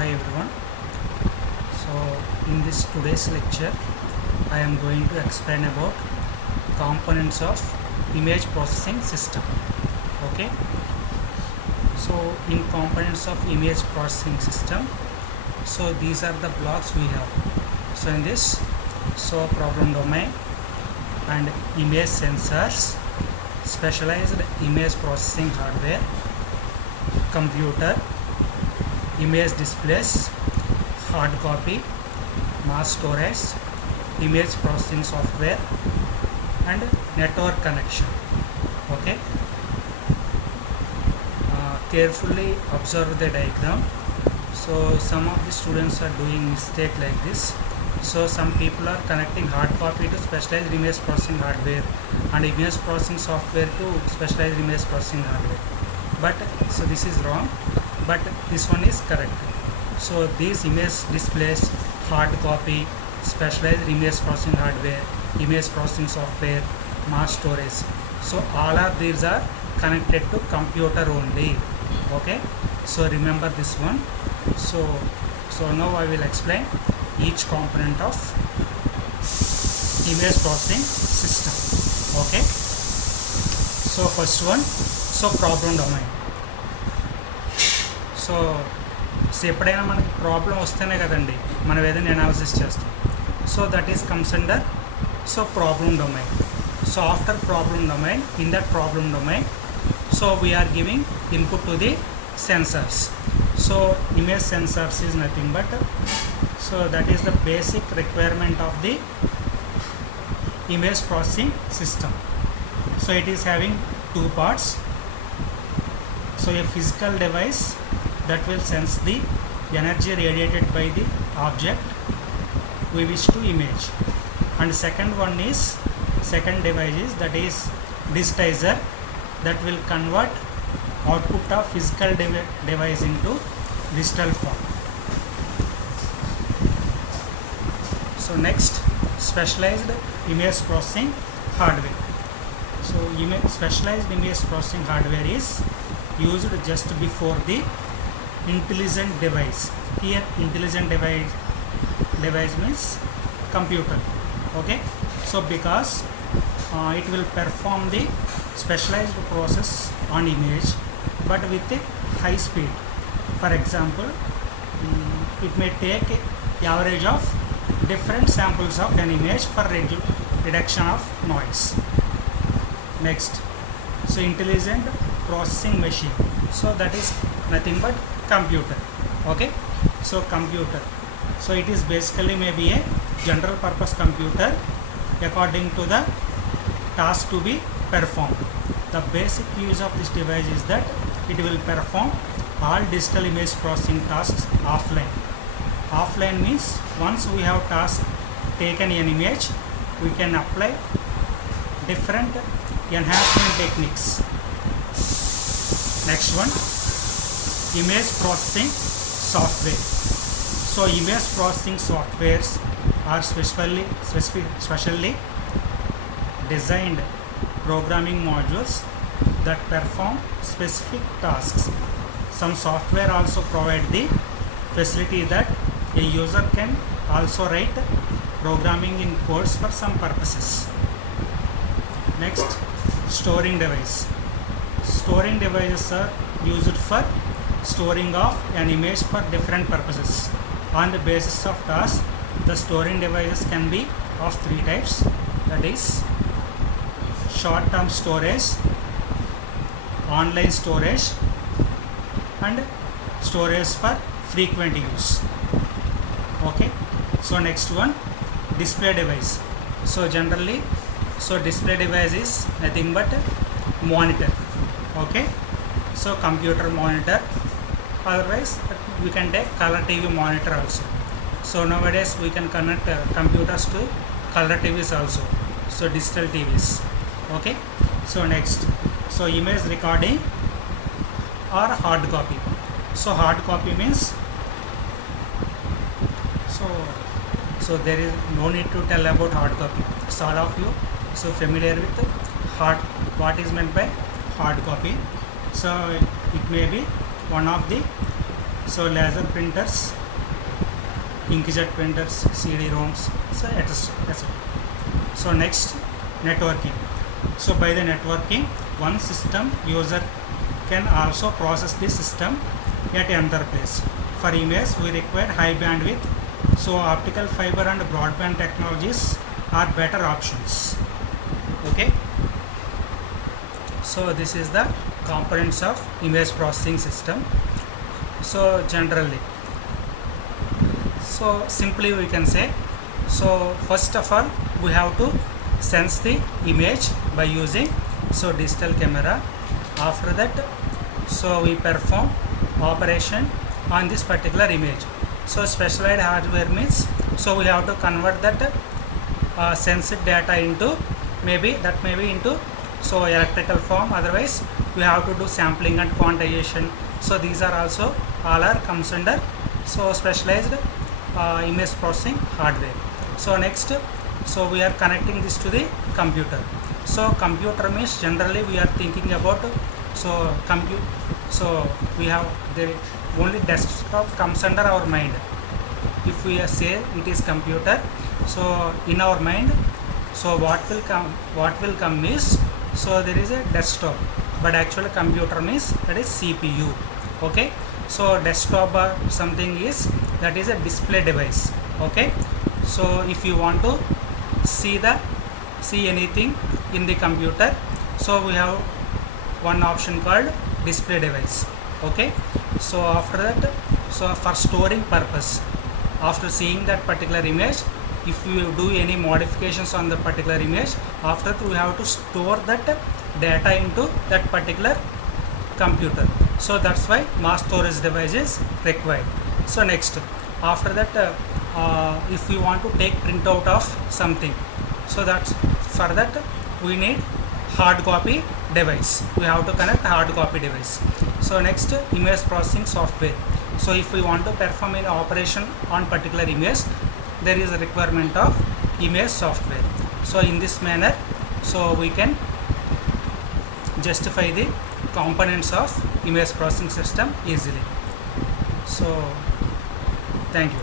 Hi everyone. So in this today's lecture I am going to explain about components of image processing system. Okay. So in components of image processing system, so these are the blocks we have. So in this, so problem domain and image sensors, specialized image processing hardware, computer, image displays, hard copy, mass storage, image processing software, and network connection. Okay. Carefully observe the diagram. So some of the students are doing mistake like this. So some people are connecting hard copy to specialized image processing hardware and image processing software to specialized image processing hardware. But so this is wrong, but this one is correct. So these image displays, hard copy, specialized image processing hardware, image processing software, mass storage. So all of these are connected to computer only. Okay. So remember this one. So now I will explain each component of image processing system. Okay. So first one, so problem domain. So ఎప్పుడైనా మనకి problem వస్తేనే కదండి మనం ఏదైనా analysis చేస్తాం. So that is comes under so problem domain. So after problem domain, in that problem domain, so we are giving input to the sensors. So image sensors is nothing but so that is the basic requirement of the image processing system. So it is having two parts. So a physical device that will sense the energy radiated by the object we wish to image, and second device is that is digitizer that will convert output of physical device into digital form. So next, specialized image processing hardware. So specialized image processing hardware is used just before the intelligent device. Here intelligent device means computer. Okay. So because it will perform the specialized process on image but with a high speed. For example, it may take the average of different samples of an image for reduction of noise. Next, so intelligent processing machine. So that is nothing but computer. Okay. So computer, so it is basically maybe a general purpose computer according to the task to be performed. The basic use of this device is that it will perform all digital image processing tasks offline. Offline means once we have taken an image, we can apply different enhancement techniques. Next one, image processing software. So image processing softwares are specially designed programming modules that perform specific tasks. Some software also provide the facility that a user can also write programming in codes for some purposes. Next, storing device. Storing devices are used for storing of an image for different purposes. On the basis of task, the storing devices can be of three types, that is short-term storage, online storage, and storage for frequent use. Okay. So next one, display device. So generally, so display device is nothing but monitor. Okay. So computer monitor, otherwise we can take color TV monitor also. So nowadays we can connect computers to color TVs also, so digital TVs. Okay. So next, so image recording or hard copy. So hard copy means so there is no need to tell about hard copy. So all of you so familiar with what is meant by hard copy. So it may be one of the So laser printers, inkjet printers, CD-ROMs, so etc. So next, networking. So by the networking, one system user can also process the system at another place. For emails, we require high bandwidth. So optical fiber and broadband technologies are better options. Okay. So this is the components of image processing system. So generally, so simply we can say, so first of all we have to sense the image by using so digital camera. After that, so we perform operation on this particular image. So specialized hardware means, so we have to convert that sensed data into maybe into so electrical form. Otherwise we have to do sampling and quantization. So these are also all are comes under so specialized image processing hardware. So next, so we are connecting this to the computer. So computer means generally we are thinking about so compute. So we have the only desktop comes under our mind. If we say it is computer, so in our mind, so what will come is, so there is a desktop, but actually computer means that is CPU. Okay, so desktop or something is that is a display device. Okay, so if you want to see anything in the computer, so we have one option called display device. Okay, so after that, so for storing purpose, after seeing that particular image, if you do any modifications on the particular image, after that we have to store that data into that particular computer. So that's why mass storage device is required. So next, after that, if we want to take printout of something, so that's for that we need hard copy device. We have to connect hard copy device. So next, image processing software. So if we want to perform an operation on particular image, there is a requirement of image software. So in this manner, so we can justify the components of image processing system easily. So thank you.